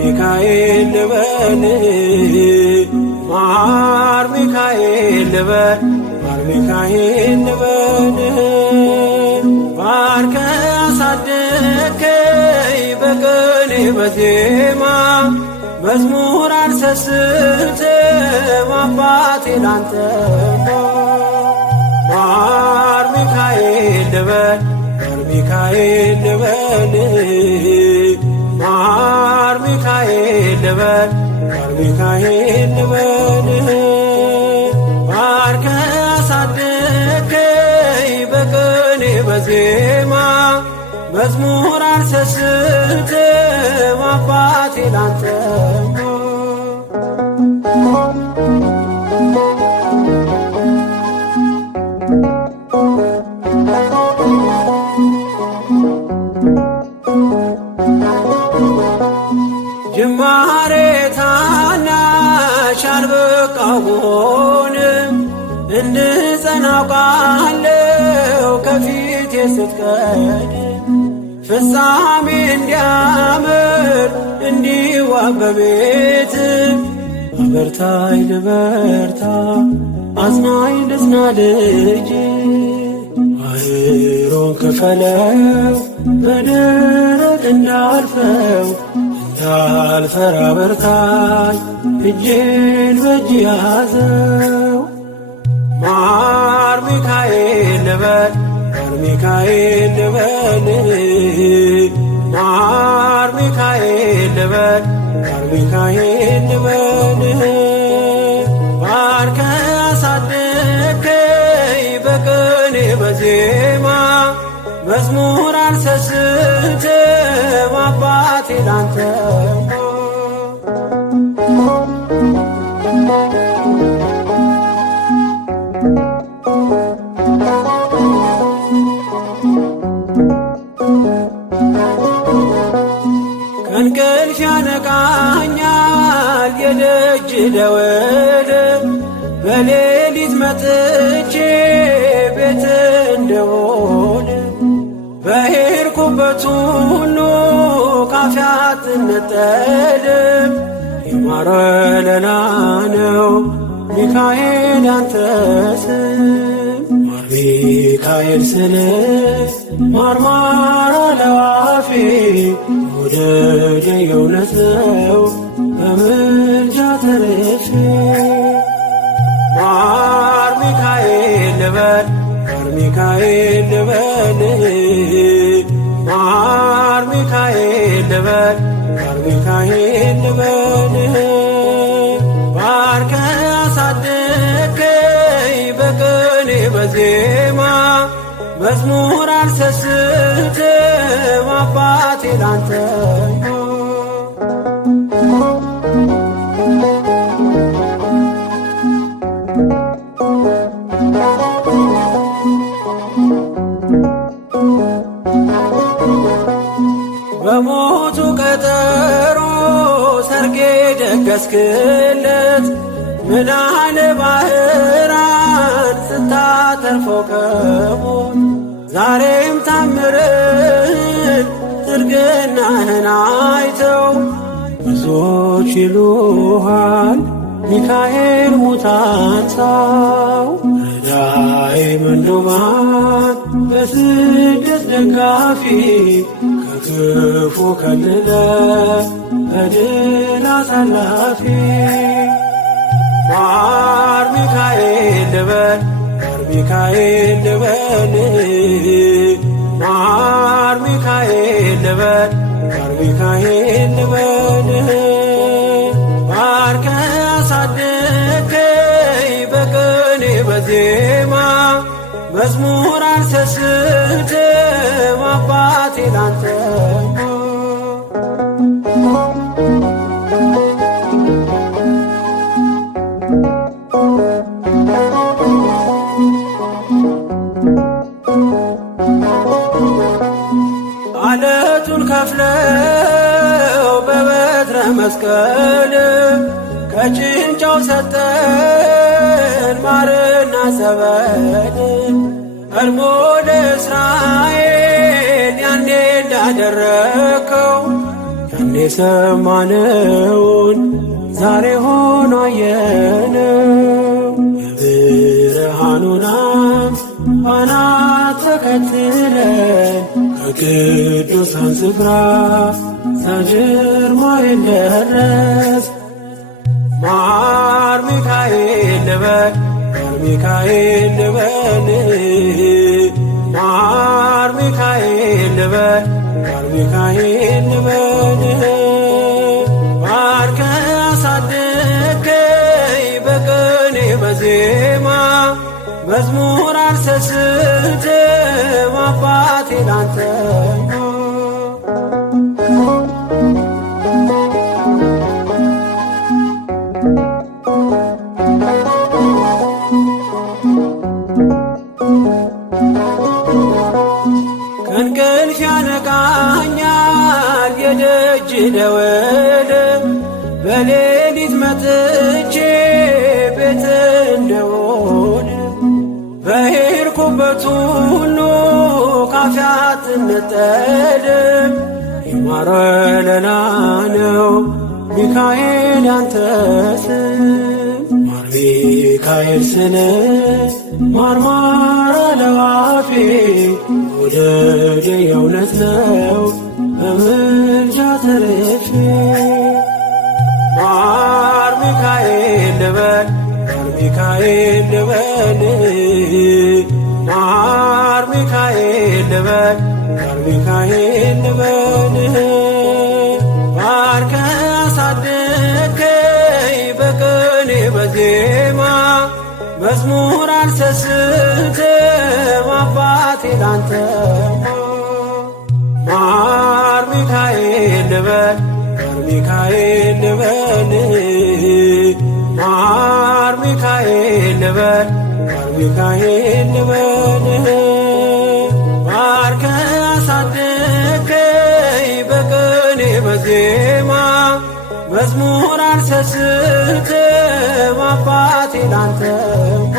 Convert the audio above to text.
ሚካኤል ልበል ማር ሚካኤል ልበል ማር ሚካኤል ልበል ባርከ አሳደከኝ በቅኔ በዜማ መዝሙር አልሰስትም አባቴ ላንተ ማር ሚካኤል ልበል ማር ሚካኤል ልበል ማር ሚካኤል ልበል ማር ሚካኤል ልበል ባርከ አሳደከኝ በቅኔ በዜማ መዝሙር አልሰስትም አባቴ ላንተ ጅማሬ ታናሽ አልበቃሁም እንድጸና አውቃለሁ ከፊቴ ስትቀድም ፍጻሜ እንዲያምር እንዲዋብ በቤት አበርታኝ ልበርታ አጽናኝ ልጽና ልጅ ባህሩን ክፈለው በደረቅ እንዳልፈው እንዳልፈራ በርታኝ እጄን በእጅ ያዘው ማር ሚካኤል ልበል ማር ሚካኤል ልበል ማር ሚካኤል ልበል ማር ሚካኤል ልበል ባርከ አሳደከኝ በቅኔ በዜማ መዝሙር አልሰስትም አባቴ ላንተ ከእንቅልፍ ያነቃኛል የደጅ ደወል በሌሊት መጥቼ ቤት እንደውል በሄድኩበት ሁሉ ካፌ አትነጠልም የማር ወለላ ነው ሚካኤል ያንተ ስም ማር ሚካኤል ስል ማርማር አለው አፌ መውደድ የእውነት ነው በምልጃ ተርፌ ማር ሚካኤል ልበል ማር ሚካኤል ልበል ማር ሚካኤል ልበል ማር ሚካኤል ልበል ባርከ አሳደከኝ በቅኔ በዜማ መዝሙር አልሰስትም አባቴ ላንተ በሞቱ ቀጠሮ ሰርጌ ደገስክለት ምናለ ባህራን ስታተርፈው ከሞት ዛሬም ታምርን ትርግናህን አይተው ብዙዎች ይሉሃል ሚካኤል ሙታን ሳው ረዳኤ ምንዱባን በስደት ደጋፊ ከክፉ ከልለ በድል አሳላፊ ማር ሚካኤል ልበል ማር ሚካኤል ልበል ማር ሚካኤል ልበል ማር ሚካኤል ልበል ባርከ አሳደከኝ በቅኔ በዜማ መዝሙር አልሰስትም አባቴ ላንተ አለቱን ከፍለው በበትረ መስቀል ከጭንጫው ሰጠን ማርና ጸበል ቀድሞ ለእስራኤል ያኔ እንዳደረከው ያኔ የሰማነውን ዛሬ ሆኖ አየነው። የብርሃኑን ፋና ተከትለን ከቅዱሳን ስፍራ ሳጅርማይን ደረስ። ማር ሚካኤል ልበል ማር ሚካኤል ልበል ማር ሚካኤል ልበል ማር ሚካኤል ልበል። ባርከ አሳደገኝ በቅኔ በዜማ መዝሙር አልሰስትም አባቴ ላንተማ። ከእንቅልፍ ያነቃኛል የደጅ ደወል በሌሊት መጥቼ ቤት እንደውል በሄድኩበት ሁሉ ካፌ አትነጠልም። የማር ወለላ ነው ሚካኤል ያንተ ስም። ማር ሚካኤል ስለ ማርማር አለው አፌ መውደድ የእውነት ነው በምልጃ ተርፌ። ማር ሚካኤል ልበል ማር ሚካኤል ልበል ማር ሚካኤል ልበል ማር ሚካኤል ልበል። ባርከ አሳደገኝ በቅኔ በዜማ መዝሙር አልሰስትም አባቴ ላንተማ። ማር ሚካኤል ልበል ማር ሚካኤል ልበል ማር ሚካኤል ልበል ማር ሚካኤል ልበል። ባርከ አሳደገኝ በቅኔ በዜማ መዝሙር አልሰስትም አባቴ ላንተማ።